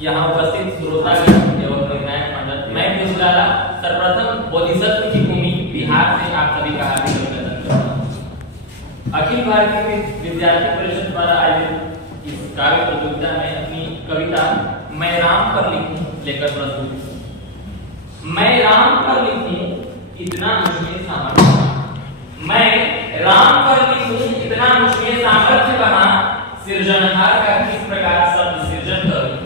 यहाँ उपस्थित श्रोतागण एवं वैज्ञानिक मंडल, मैं पुष्पलाला सर्वप्रथम बोधिसत्व की भूमि बिहार से आप सभी का हार्दिक अभिनंदन करता हूँ। अखिल भारतीय विद्यार्थी परिषद द्वारा आयोजित इस काव्य प्रतियोगिता में अपनी कविता मैं राम पर लिखूं लेकर प्रस्तुत हूं। मैं राम पर लिखूं इतना मुझमें सामर्थ्य, मैं राम पर लिखूं इतना मुझमें सामर्थ्य कहां, सृजनहार का किस प्रकार शब्द सृजन करूं,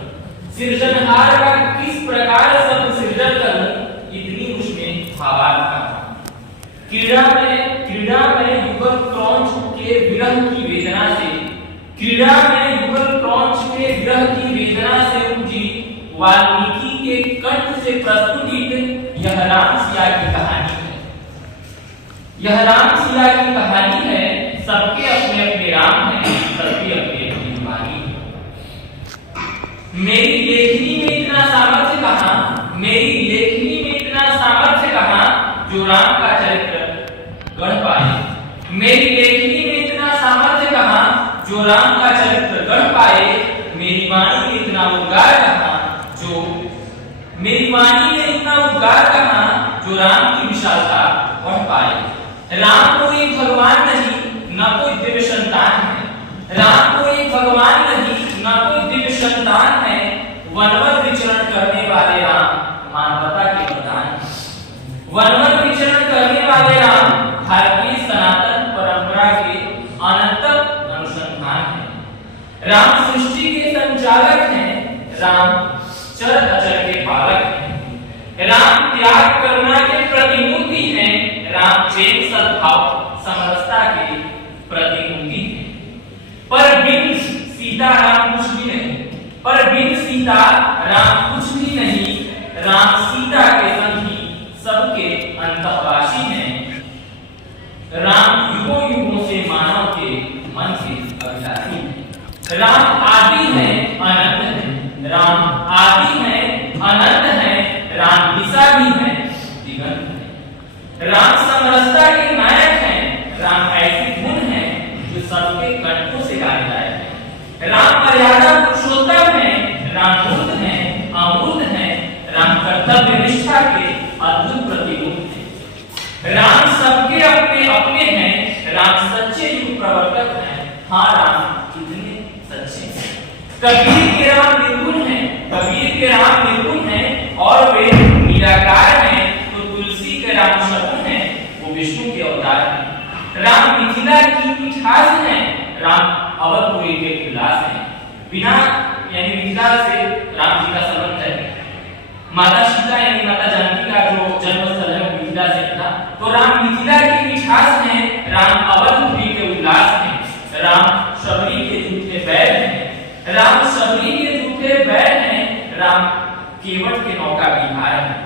सृजनहार का किस प्रकार शब्द सृजन करूं, इतनी मुझमें भावार्थ कहां। क्रीड़ा में युगल क्रौंच के विरह की वेदना से, क्रीड़ा में युगल क्रौंच के विरह की वेदना से उपजी वाल्मीकि के कंठ से प्रस्तुत यह राम सिया की कहानी है। यह राम सिया की कहानी है, सबके अपने अपने राम हैं, सबकी अपनी अपनी कहानी है। मेरी लेखनी में इतना सामर्थ्य कहां, मेरी लेखनी में इतना सामर्थ्य कहां, जो राम का चरित्र गढ़ पाए। मेरी लेखनी में इतना सामर्थ्य कहां, जो राम का चरित्र गढ़ पाए। मेरी वाणी में इतना उद्गार कहां, जो मेरी वाणी में इतना उद्गार कहां, जो राम की विशालता बढ़ पाए। राम कोई भगवान नहीं, न कोई दिव्य संतान है। राम कोई भगवान नहीं, न कोई दिव्य संतान है। वनवर विचरण करने वाले राम मानवता के प्रधान है। वनवर विचरण करने वाले राम भारतीय सनातन परंपरा के अनंत अनुसंधान है। राम सृष्टि के संचालक हैं, राम चर अचर के पालक हैं। राम त्याग करुणा के प्रतिमूर्ति हैं, राम प्रेम सद्भाव समरसता के प्रतिमूर्ति हैं। पर बिन सीता राम कुछ भी नहीं, पर बिन सीता राम कुछ भी नहीं। राम सीता के संग ही सबके अंतःवासी हैं। राम युगों युगों से मानव के मन से अभिलाषी है। राम आदि है, अनंत है। राम आदि है, अनंत है। राम दिशा भी है, दिगंत है। राम समरसता के नायक हैं। राम ऐसी धुन है जो सबके कंठों से गाए जाए। राम मर्यादा पुरुषोत्तम है। राम मूर्त है, अमूर्त है। राम कर्तव्य निष्ठा के अद्भुत प्रतिरूप है। राम सबके अपने अपने हैं। राम सच्चे युग प्रवर्तक हैं। हाँ, राम कितने सच्चे हैं। कबीर के राम निर्गुण हैं, कबीर के राम निर्गुण हैं और वे निराकार हैं। तो तुलसी के राम सगुण हैं, वो विष्णु के अवतार हैं। राम मिथिला की मिठास हैं, राम अवधपुरी के उल्लास हैं। बिना यानी मिथिला से राम जी का संबंध है। माता सीता यानी माता जानकी का जो जन्म स्थल है वो मिथिला से था। तो राम मिथिला की मिठास हैं, राम अवधपुरी के उल्लास हैं। राम शबरी के जूठे बैल हैं, राम शबरी के जूठे बैल हैं। राम केवट के नौका विहार हैं।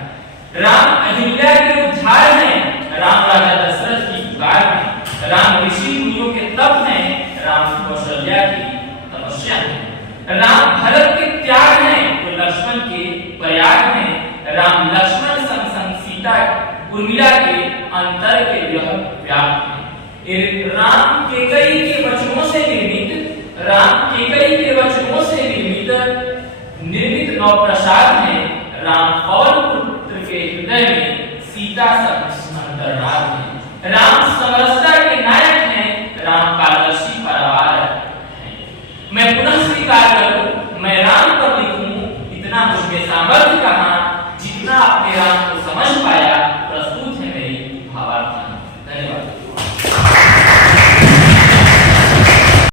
राम अहिल्या के उद्धार हैं। राम राजा दशरथ की पुकार हैं। राम ऋषि मुनियों के तप हैं। राम कौशल्या की तपस्या है। राम भरत के त्याग हैं, तो लक्ष्मण के प्रयाग हैं। राम लक्ष्मण संग संग सीता उर्मिला के अंतर के यह व्याप्त है। राम केकई के वचनों से निर्मित, राम केकई के वचनों से निर्मित नौ प्रसाद है। राम पवन पुत्र के हृदय में सीता संग अंतर्नाद है। राम समरसता के नायक हैं। राम पारदर्शी परवार है। मैं पुनः स्वीकार करूं, मैं राम पर लिखूं इतना मुझमें सामर्थ्य कहां, जितना अपने राम को समझ पाया प्रस्तुत है मेरी भावार्थ। धन्यवाद।